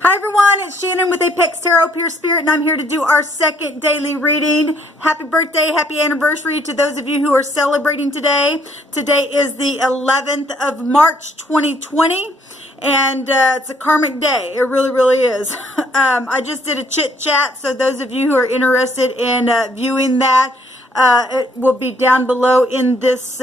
Hi everyone, it's Shannon with apextarotpurespirit, and I'm here to do our second daily reading. Happy birthday, happy anniversary to those of you who are celebrating today. Today is the 11th of March 2020, and it's a karmic day. It really, really is. I just did a chit chat, so those of you who are interested in viewing that, it will be down below in this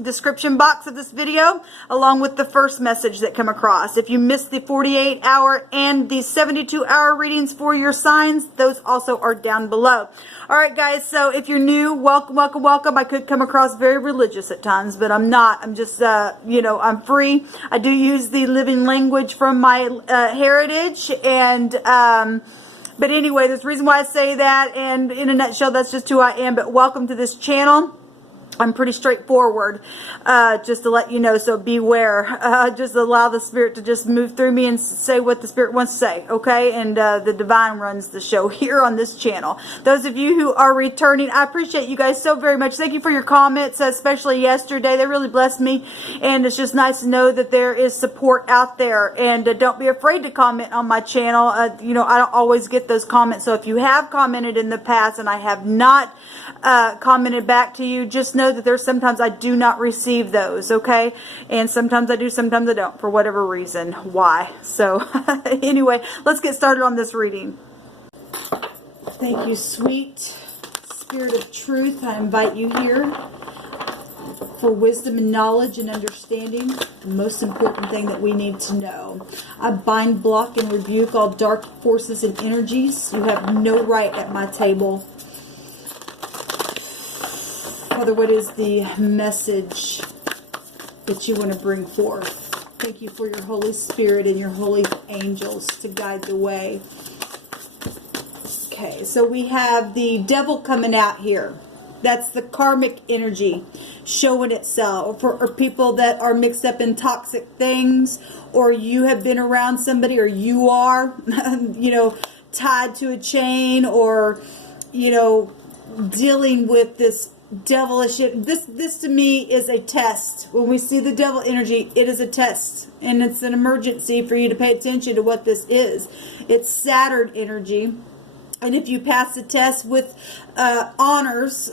description box of this video, along with the first message that come across. If you missed the 48-hour and the 72-hour readings for your signs, those also are down below. Alright guys, so if you're new, welcome, welcome, welcome. I could come across very religious at times, but I'm not. I'm just, I'm free. I do use the living language from my heritage, and but anyway, there's a reason why I say that, and in a nutshell, that's just who I am. But welcome to this channel. I'm pretty straightforward, just to let you know, so beware. Just allow the Spirit to just move through me and say what the Spirit wants to say, okay? And the Divine runs the show here on this channel. Those of you who are returning, I appreciate you guys so very much. Thank you for your comments, especially yesterday. They really blessed me, and it's just nice to know that there is support out there. And don't be afraid to comment on my channel. I don't always get those comments, so if you have commented in the past and I have not commented back to you, just know that there's sometimes I do not receive those, okay? And sometimes I do, sometimes I don't, for whatever reason. Why? So anyway, let's get started on this reading. Thank you, sweet Spirit of Truth. I invite you here for wisdom and knowledge and understanding, the most important thing that we need to know. I bind, block, and rebuke all dark forces and energies. You have no right at my table. Father, what is the message that you want to bring forth? Thank you for your Holy Spirit and your holy angels to guide the way. Okay, so we have the devil coming out here. That's the karmic energy showing itself for people that are mixed up in toxic things, or you have been around somebody, or you are, tied to a chain, or, dealing with this devilish. This to me is a test. When we see the devil energy, it is a test, and it's an emergency for you to pay attention to what this is. It's Saturn energy, and if you pass the test with honors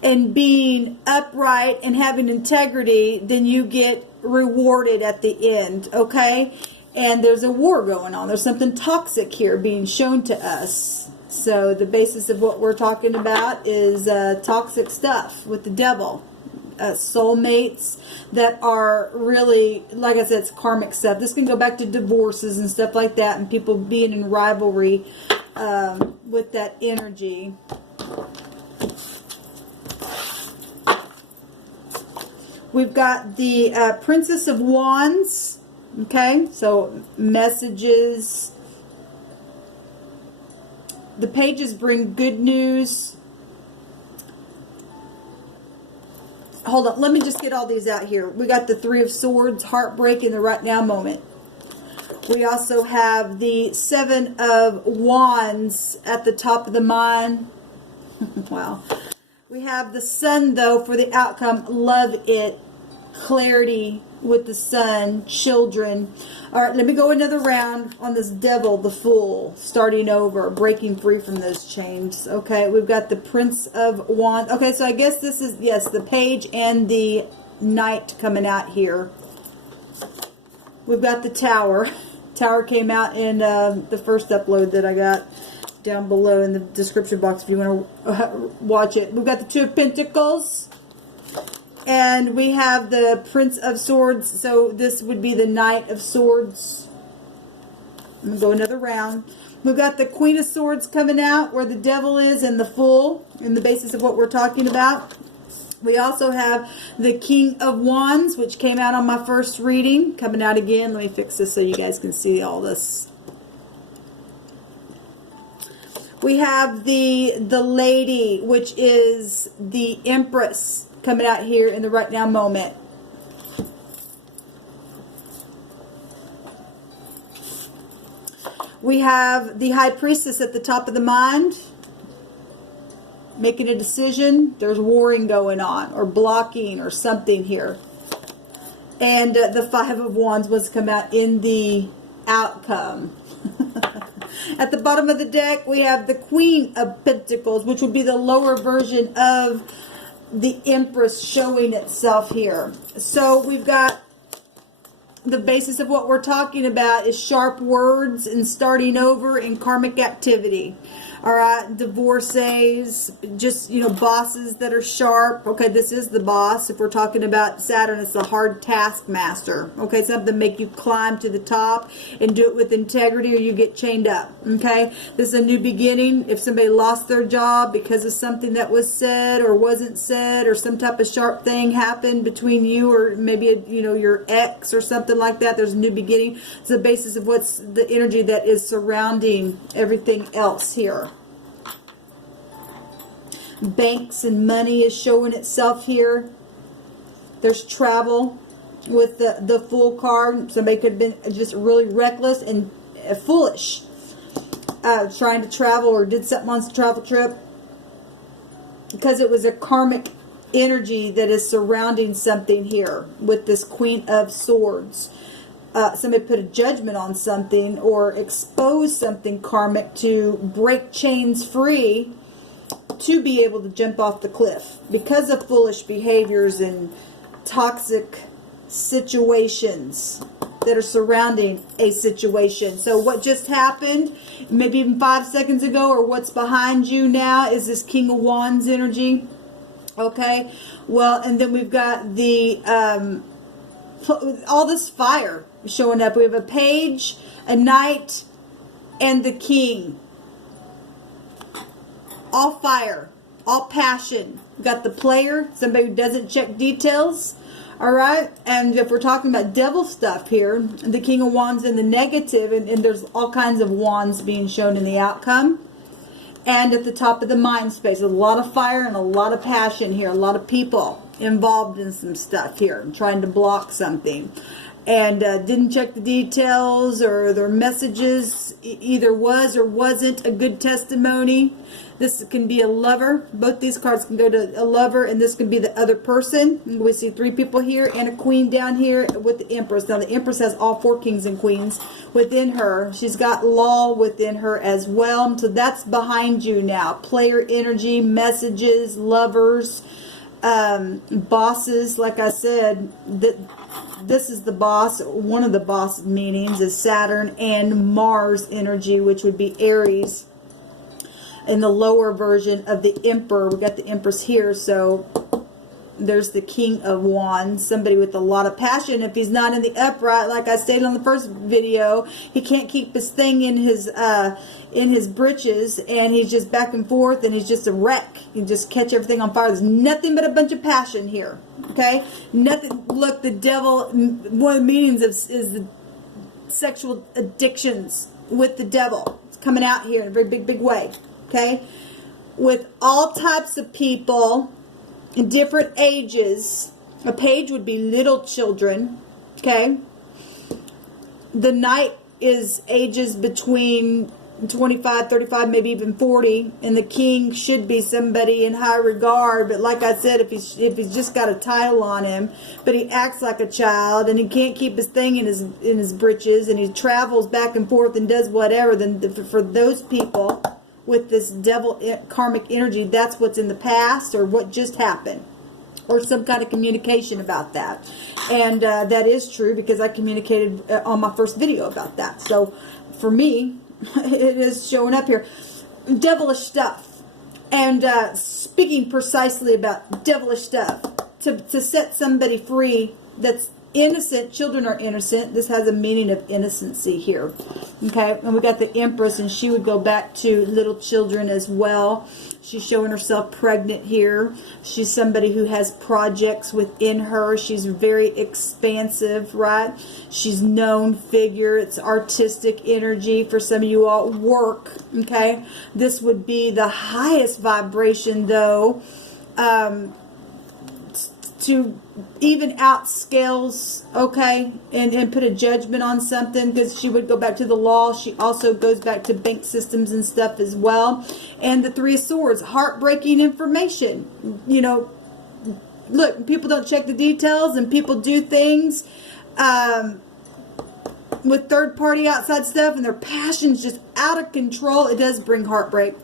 and being upright and having integrity, then you get rewarded at the end, okay? And there's a war going on. There's something toxic here being shown to us. So the basis of what we're talking about is toxic stuff with the devil. Soulmates that are really, like I said, it's karmic stuff. This can go back to divorces and stuff like that, and people being in rivalry with that energy. We've got the Princess of Wands. Okay, so messages. The pages bring good news. Hold on, let me just get all these out here. We got the Three of Swords, heartbreak in the right now moment. We also have the Seven of Wands at the top of the mind. Wow. We have the Sun, though, for the outcome. Love it. Clarity with the Sun. Children. All right, let me go another round on this devil, the Fool, starting over, breaking free from those chains. Okay, we've got the Prince of Wands. Okay, so I guess this is, yes, the Page and the Knight coming out here. We've got the Tower. Tower came out in the first upload that I got down below in the description box if you want to watch it. We've got the Two of Pentacles. And we have the Prince of Swords, so this would be the Knight of Swords. I'm going to go another round. We've got the Queen of Swords coming out, where the devil is, and the Fool, in the basis of what we're talking about. We also have the King of Wands, which came out on my first reading, coming out again. Let me fix this so you guys can see all this. We have the Lady, which is the Empress, coming out here in the right now moment. We have the High Priestess at the top of the mind, making a decision. There's warring going on, or blocking, or something here. And the Five of Wands was come out in the outcome. At the bottom of the deck, we have the Queen of Pentacles, which would be the lower version of the Empress showing itself here. So we've got the basis of what we're talking about is sharp words and starting over and karmic activity. All right, divorcees, just, you know, bosses that are sharp. Okay, this is the boss. If we're talking about Saturn, it's the hard taskmaster. Okay, something to make you climb to the top and do it with integrity, or you get chained up. Okay, this is a new beginning. If somebody lost their job because of something that was said or wasn't said, or some type of sharp thing happened between you or maybe, you know, your ex or something like that, there's a new beginning. It's the basis of what's the energy that is surrounding everything else here. Banks and money is showing itself here. There's travel with the Fool card. Somebody could have been just really reckless and foolish, trying to travel or did something on a travel trip, because it was a karmic energy that is surrounding something here with this Queen of Swords. Somebody put a judgment on something or expose something karmic to break chains free, to be able to jump off the cliff because of foolish behaviors and toxic situations that are surrounding a situation. So what just happened, maybe even 5 seconds ago, or what's behind you now, is this King of Wands energy. Okay, well, and then we've got the all this fire showing up. We have a page, a knight, and the king. All fire, all passion. We've got the player, somebody who doesn't check details. All right, and if we're talking about devil stuff here, the King of Wands in the negative, and there's all kinds of wands being shown in the outcome. And at the top of the mind space, a lot of fire and a lot of passion here. A lot of people involved in some stuff here, trying to block something. And didn't check the details, or their messages either was or wasn't a good testimony. This can be a lover. Both these cards can go to a lover, and this can be the other person. We see 3 people here and a queen down here with the Empress. Now the Empress has all 4 kings and queens within her. She's got law within her as well. So that's behind you now. Player energy, messages, lovers, bosses. Like I said, this is the boss. One of the boss meanings is Saturn and Mars energy, which would be Aries. In the lower version of the Emperor, we got the Empress here, so there's the King of Wands, somebody with a lot of passion. If he's not in the upright, like I stated on the first video, he can't keep his thing in his britches, and he's just back and forth, and he's just a wreck. You just catch everything on fire. There's nothing but a bunch of passion here. Okay, nothing. Look, the devil. One of the meanings is the sexual addictions with the devil. It's coming out here in a very big way. Okay, with all types of people in different ages. A page would be little children. Okay, the knight is ages between 25, 35, maybe even 40, and the king should be somebody in high regard. But like I said, if he's just got a title on him, but he acts like a child, and he can't keep his thing in his britches, and he travels back and forth and does whatever, then for those people with this devil karmic energy, that's what's in the past, or what just happened, or some kind of communication about that. And that is true, because I communicated on my first video about that. So for me, it is showing up here. Devilish stuff. And speaking precisely about devilish stuff, to set somebody free that's innocent. Children are innocent. This has a meaning of innocency here. Okay, and we got the Empress, and she would go back to little children as well. She's showing herself pregnant here. She's somebody who has projects within her. She's very expansive, right? She's known figure. It's artistic energy for some of you all. Work, okay? This would be the highest vibration, though, to even out scales, okay, and put a judgment on something, because she would go back to the law. She also goes back to bank systems and stuff as well. And the 3 of Swords, heartbreaking information. You know, look, people don't check the details, and people do things with third party outside stuff and their passion's just out of control, it does bring heartbreak.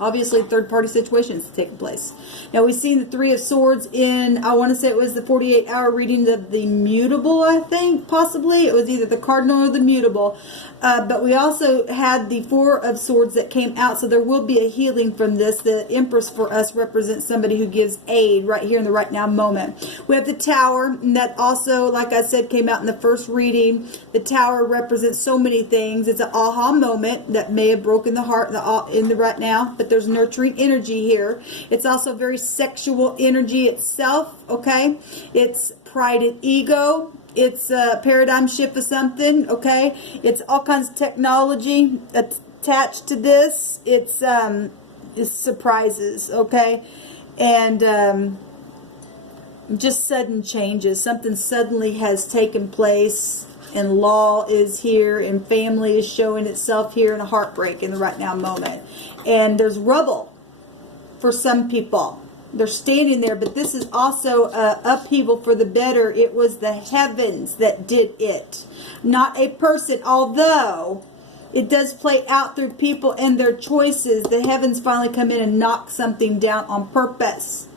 Obviously, third-party situations taking place. Now, we've seen the Three of Swords in, I want to say it was the 48-hour reading of the Mutable, I think, possibly. It was either the Cardinal or the Mutable. But we also had the Four of Swords that came out, so there will be a healing from this. The Empress for us represents somebody who gives aid right here in the right now moment. We have the Tower, and that also, like I said, came out in the first reading. The Tower represents so many things. It's an aha moment that may have broken the heart in the right now, but there's nurturing energy here. It's also very sexual energy itself, okay? It's pride and ego. It's a paradigm shift of something, okay? It's all kinds of technology attached to this. It's surprises, okay? And just sudden changes. Something suddenly has taken place, and law is here, and family is showing itself here, and a heartbreak in the right now moment. And there's rubble for some people. They're standing there, but this is also upheaval for the better. It was the heavens that did it, not a person. Although it does play out through people and their choices, the heavens finally come in and knock something down on purpose.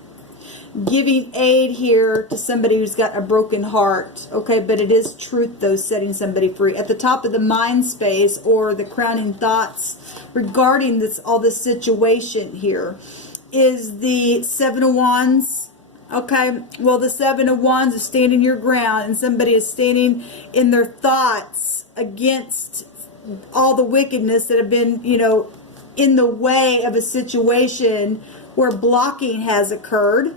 Giving aid here to somebody who's got a broken heart. Okay, but it is truth, though, setting somebody free. At the top of the mind space, or the crowning thoughts regarding all this situation here, is the Seven of Wands. Okay, well, the Seven of Wands is standing your ground, and somebody is standing in their thoughts against all the wickedness that have been, you know, in the way of a situation where blocking has occurred.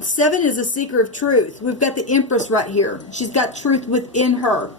Seven is a seeker of truth. We've got the Empress right here. She's got truth within her.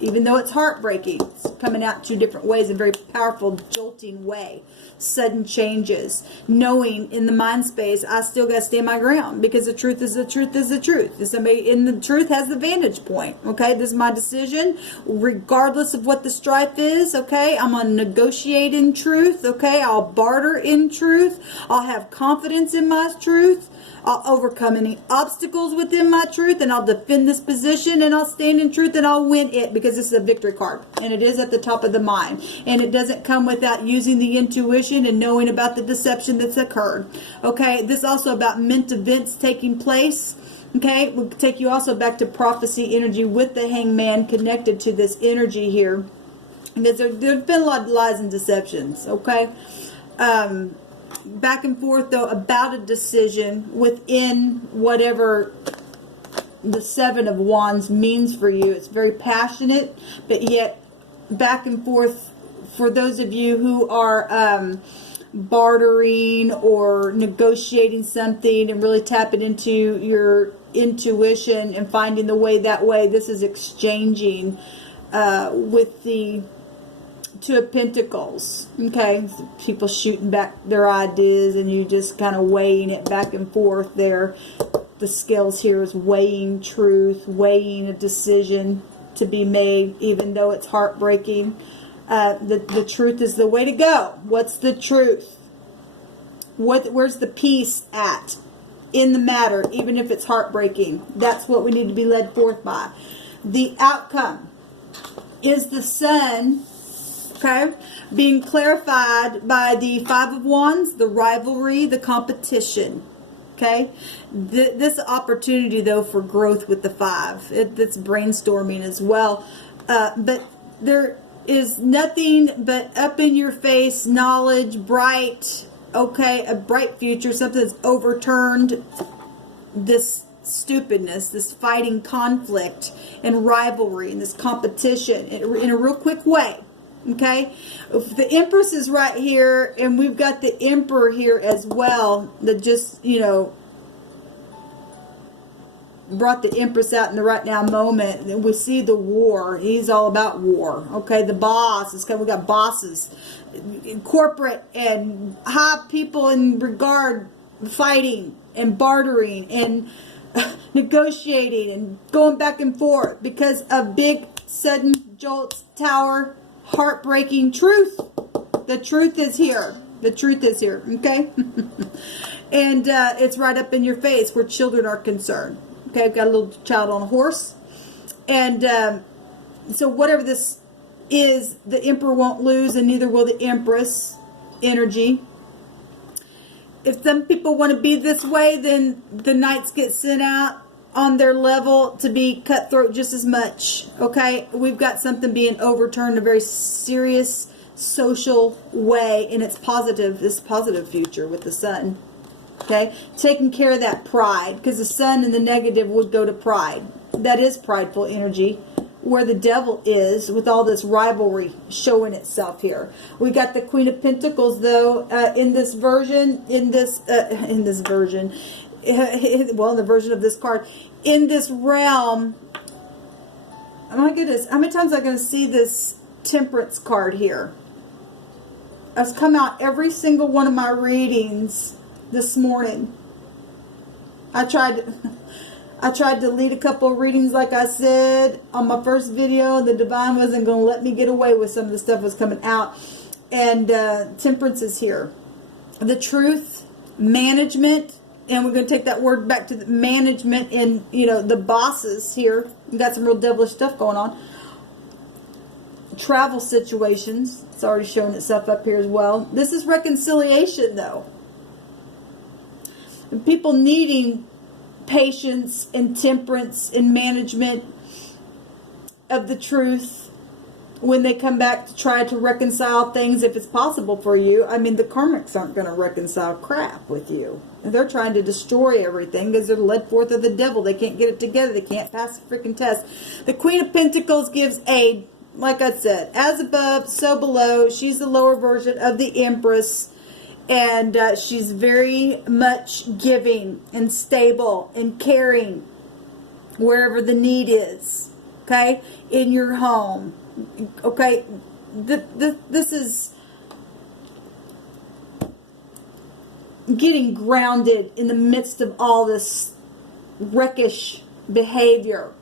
Even though it's heartbreaking, it's coming out two different ways, in a very powerful, jolting way. Sudden changes. Knowing in the mind space, I still got to stand my ground, because the truth is the truth is the truth. If somebody in the truth has the vantage point. Okay, this is my decision, regardless of what the strife is. Okay, I'm going to negotiate in truth. Okay, I'll barter in truth. I'll have confidence in my truth. I'll overcome any obstacles within my truth, and I'll defend this position, and I'll stand in truth, and I'll win it, because this is a victory card, and it is at the top of the mind, and it doesn't come without using the intuition and knowing about the deception that's occurred. Okay, this is also about mint events taking place. Okay, we'll take you also back to prophecy energy with the Hangman connected to this energy here, because there's been a lot of lies and deceptions. Okay, back and forth, though, about a decision within whatever the Seven of Wands means for you. It's very passionate, but yet back and forth for those of you who are bartering or negotiating something and really tapping into your intuition and finding the way that way. This is exchanging with the Two of Pentacles. Okay, people shooting back their ideas, and you just kind of weighing it back and forth there. The scales here is weighing truth, weighing a decision to be made, even though it's heartbreaking. The truth is the way to go. What's the truth? Where's the peace at in the matter, even if it's heartbreaking? That's what we need to be led forth by. The outcome is the Sun. Okay, being clarified by the Five of Wands, the rivalry, the competition. Okay, this opportunity, though, for growth with the Five. It's brainstorming as well. But there is nothing but up in your face knowledge, bright, okay, a bright future, something that's overturned this stupidness, this fighting conflict and rivalry and this competition in a real quick way. Okay, the Empress is right here, and we've got the Emperor here as well, that just, you know, brought the Empress out in the right now moment. And we see the war. He's all about war. Okay, the boss is, we got bosses, corporate and high people in regard, fighting and bartering and negotiating and going back and forth because of big sudden jolts, tower, heartbreaking truth. The truth is here. The truth is here. Okay. And it's right up in your face where children are concerned. Okay, I've got a little child on a horse, and So whatever this is, the Emperor won't lose, and neither will the Empress energy. If some people want to be this way, then the Knights get sent out on their level to be cutthroat just as much. Okay, we've got something being overturned in a very serious social way, and it's positive. This positive future with the Sun. Okay, taking care of that pride, because the Sun and the negative would go to pride. That is prideful energy, where the devil is, with all this rivalry showing itself here. We got the Queen of Pentacles, though, in this version, in the version of this card, in this realm. Oh my goodness, how many times am I going to see this Temperance card here? It's come out every single one of my readings this morning. I tried to lead a couple of readings, like I said on my first video. The divine wasn't going to let me get away with some of the stuff that was coming out. And Temperance is here. The truth, management, and we're going to take that word back to the management, and, you know, the bosses here. We've got some real devilish stuff going on. Travel situations. It's already showing itself up here as well. This is reconciliation, though. People needing patience and temperance and management of the truth when they come back to try to reconcile things, if it's possible for you. I mean, the karmics aren't going to reconcile crap with you. They're trying to destroy everything because they're led forth of the devil. They can't get it together. They can't pass the freaking test. The Queen of Pentacles gives aid. Like I said, as above, so below. She's the lower version of the Empress. And she's very much giving and stable and caring wherever the need is. Okay? In your home. Okay? This is getting grounded in the midst of all this wreckish behavior.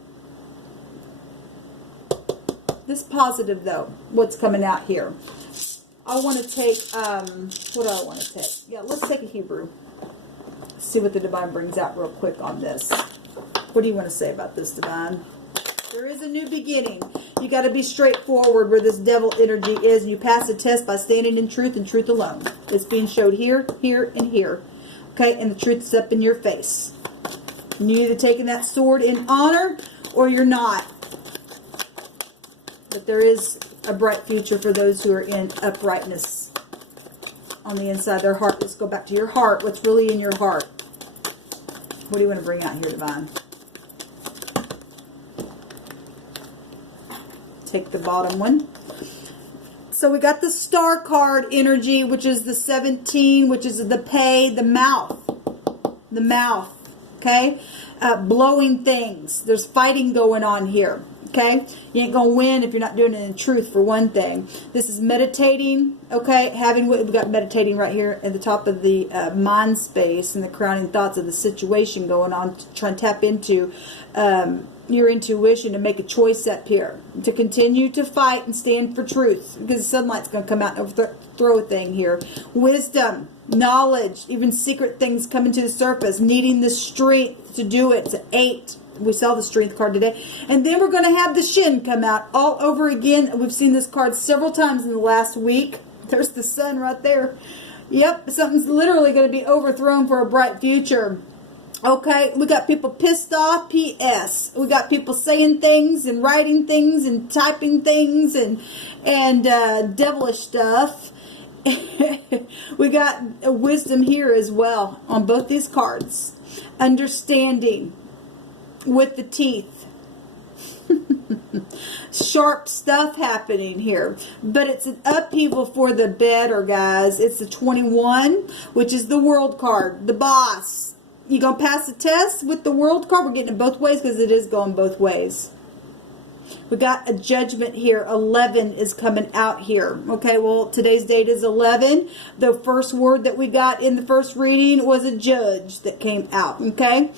This positive, though, what's coming out here. I want to take, what do I want to take? Yeah, let's take a Hebrew. See what the divine brings out real quick on this. What do you want to say about this, divine? There is a new beginning. You got to be straightforward where this devil energy is. You pass the test by standing in truth and truth alone. It's being showed here, here, and here. Okay, and the truth is up in your face. And you're either taking that sword in honor or you're not. But there is a bright future for those who are in uprightness on the inside. Their heart. Let's go back to your heart. What's really in your heart? What do you want to bring out here, divine? Take the bottom one. So we got the Star card energy, which is the 17, which is the pay, the mouth. The mouth. Okay? Blowing things. There's fighting going on here. Okay, you ain't gonna win if you're not doing it in truth, for one thing. This is meditating. Okay, we've got meditating right here at the top of the mind space and the crowning thoughts of the situation going on, to try and tap into your intuition to make a choice up here, to continue to fight and stand for truth, because the sunlight's going to come out and overthrow a thing here. Wisdom, knowledge, even secret things coming to the surface, needing the strength to do it. It's an 8. We saw the strength card today. And then we're going to have the Shin come out all over again. We've seen this card several times in the last week. There's the sun right there. Yep, something's literally going to be overthrown for a bright future. Okay, we got people pissed off, PS. We got people saying things and writing things and typing things and devilish stuff. We got a wisdom here as well on both these cards. Understanding with the teeth. Sharp stuff happening here. But it's an upheaval for the better, guys. It's the 21, which is the World card. The boss. You going to pass the test with the World card? We're getting it both ways because it is going both ways. We got a Judgment here. 11 is coming out here. Okay, well, today's date is 11. The first word that we got in the first reading was a judge that came out. Okay?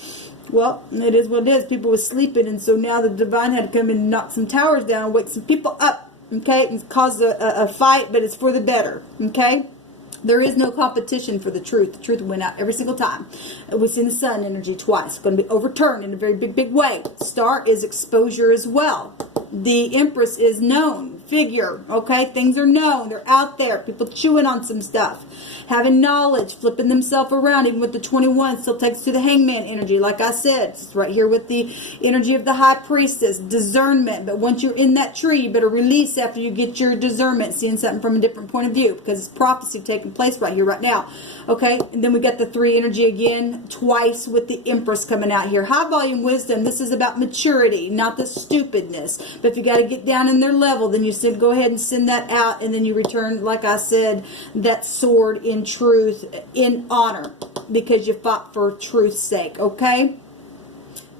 Well, it is what it is. People were sleeping, and so now the divine had to come in and knock some towers down and wake some people up, okay, and cause a fight, but it's for the better, okay? There is no competition for the truth. The truth went out every single time. We've seen the sun energy twice. It's going to be overturned in a very big, big way. Star is exposure as well. The Empress is known figure, okay? Things are known. They're out there. People chewing on some stuff. Having knowledge, flipping themselves around. Even with the 21, still takes to the Hangman energy. Like I said, it's right here with the energy of the High Priestess. Discernment. But once you're in that tree, you better release after you get your discernment. Seeing something from a different point of view. Because it's prophecy taking place right here, right now. Okay? And then we got the 3 energy again. Twice with the Empress coming out here. High volume wisdom. This is about maturity. Not the stupidness. But if you got to get down in their level, then you said go ahead and send that out. And then you return, like I said, that sword in truth, in honor, because you fought for truth's sake, okay?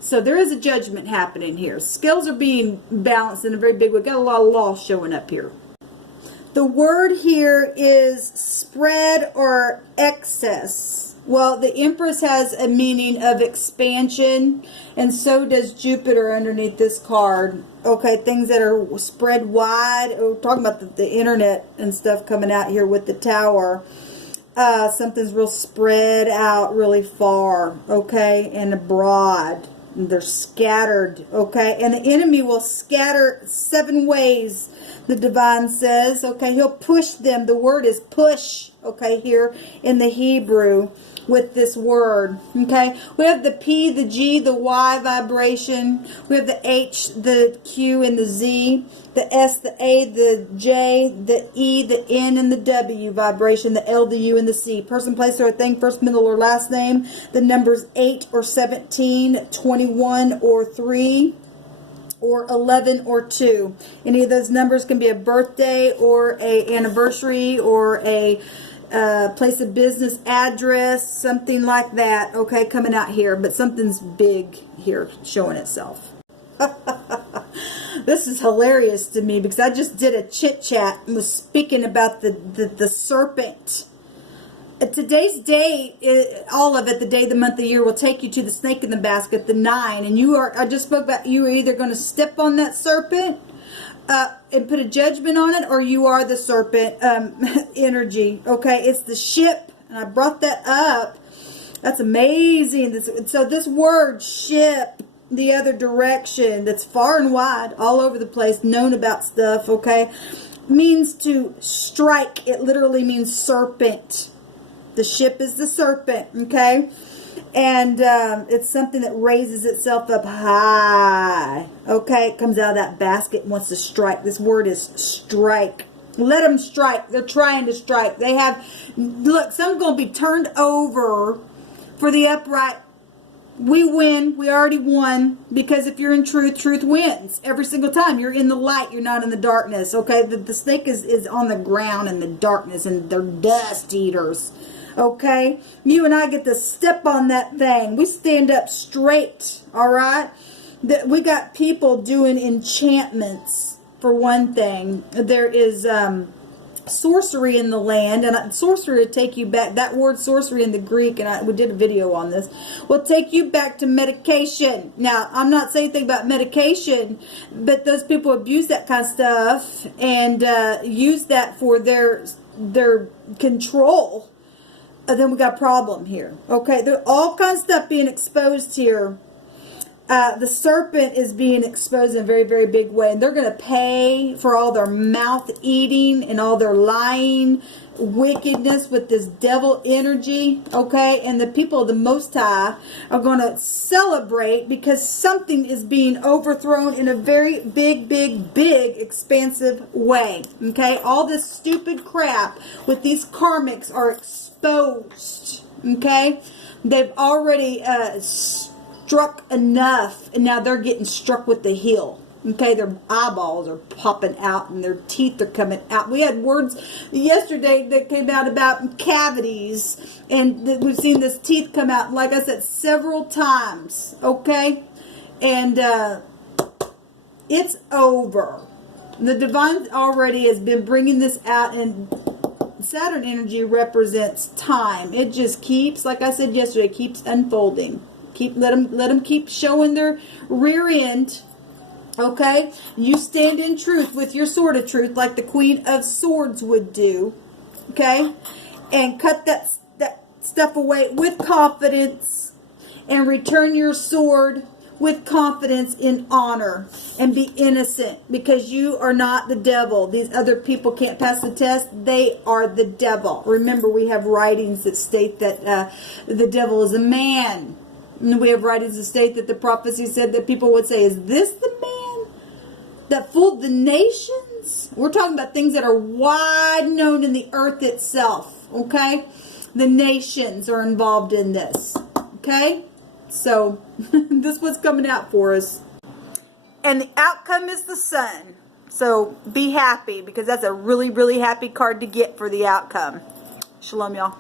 So there is a judgment happening here. Scales are being balanced in a very big way. Got a lot of law showing up here. The word here is spread or excess. Well, the Empress has a meaning of expansion, and so does Jupiter underneath this card. Okay, things that are spread wide. We're talking about the internet and stuff coming out here with the Tower. Something's real spread out really far, okay, and abroad. And they're scattered, okay, and the enemy will scatter 7 ways, the divine says, okay. He'll push them. The word is push, okay, here in the Hebrew with this word, okay. We have the P, the G, the Y vibration. We have the H, the Q, and the Z. The S, the A, the J, the E, the N, and the W vibration. The L, the U, and the C. Person, place, or thing, first, middle, or last name. The numbers 8 or 17, 21 or 3, or 11 or 2. Any of those numbers can be a birthday or a anniversary or a place of business address, something like that, okay, coming out here. But something's big here showing itself. This is hilarious to me because I just did a chit chat and was speaking about the serpent. Today's day, all of it, the day, the month, the year, will take you to the snake in the basket, the 9. And you are, I just spoke about, you are either going to step on that serpent and put a judgment on it, or you are the serpent energy. Okay, it's the ship, and I brought that up. That's amazing. So this word, ship, the other direction, that's far and wide, all over the place, known about stuff, okay, means to strike. It literally means serpent. The ship is the serpent, okay? And it's something that raises itself up high, okay? It comes out of that basket and wants to strike. This word is strike. Let them strike. They're trying to strike. They have, look, some going to be turned over for the upright. We win. We already won, because if you're in truth, truth wins. Every single time. You're in the light. You're not in the darkness, okay? The snake is on the ground in the darkness, and they're dust eaters. Okay, you and I get to step on that thing. We stand up straight, all right? We got people doing enchantments, for one thing. There is sorcery in the land, and sorcery will take you back. That word sorcery in the Greek, and we did a video on this, will take you back to medication. Now, I'm not saying anything about medication, but those people abuse that kind of stuff and use that for their control. Then we got a problem here. Okay, there's all kinds of stuff being exposed here. The serpent is being exposed in a very, very big way. And they're going to pay for all their mouth eating and all their lying wickedness with this devil energy. Okay, and the people of the Most High are going to celebrate because something is being overthrown in a very big, big, big, expansive way. Okay, all this stupid crap with these karmics are exposed. Okay, they've already struck enough, and now they're getting struck with the heel. Okay, their eyeballs are popping out and their teeth are coming out. We had words yesterday that came out about cavities, and we've seen this teeth come out, like I said, several times. Okay, and it's over. The divine already has been bringing this out, and Saturn energy represents time. It just keeps, like I said yesterday, keeps unfolding. Let them keep showing their rear end. Okay, you stand in truth with your sword of truth, like the Queen of Swords would do. Okay, and cut that stuff away with confidence, and return your sword with confidence in honor and be innocent, because you are not the devil. These other people can't pass the test. They are the devil. Remember, we have writings that state that the devil is a man. And we have writings that state that the prophecy said that people would say, is this the man that fooled the nations? We're talking about things that are wide known in the earth itself, okay? The nations are involved in this, okay? So, this was coming out for us. And the outcome is the sun. So, be happy, because that's a really, really happy card to get for the outcome. Shalom, y'all.